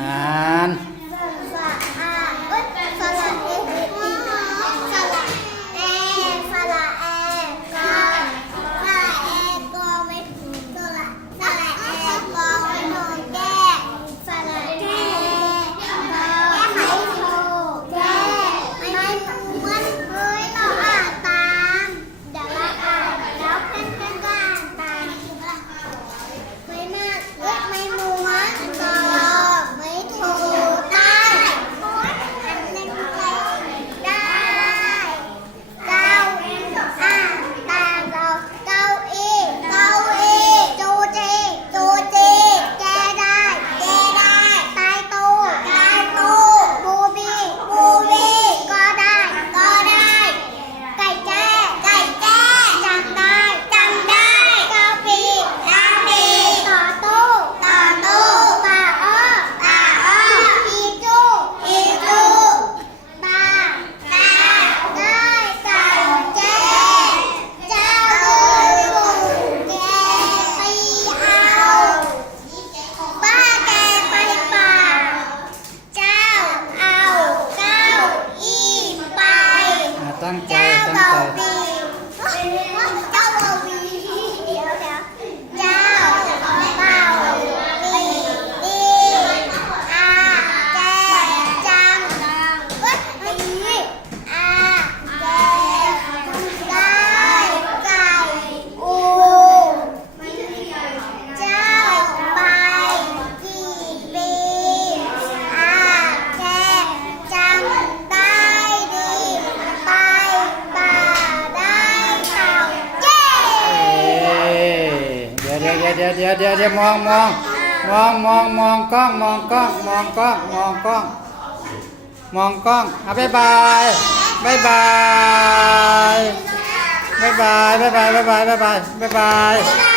อ่าน 当宝贝。我，叫比。เดี๋ยวเดี๋ยวเดี๋ยวเดี๋ยวเดี๋ยวมองมองมองมองมองกล้องมองกล้องมองกล้องมองกล้องมองกล้องอะบายบายบายบายบายบายบายบายบายบายบายบาย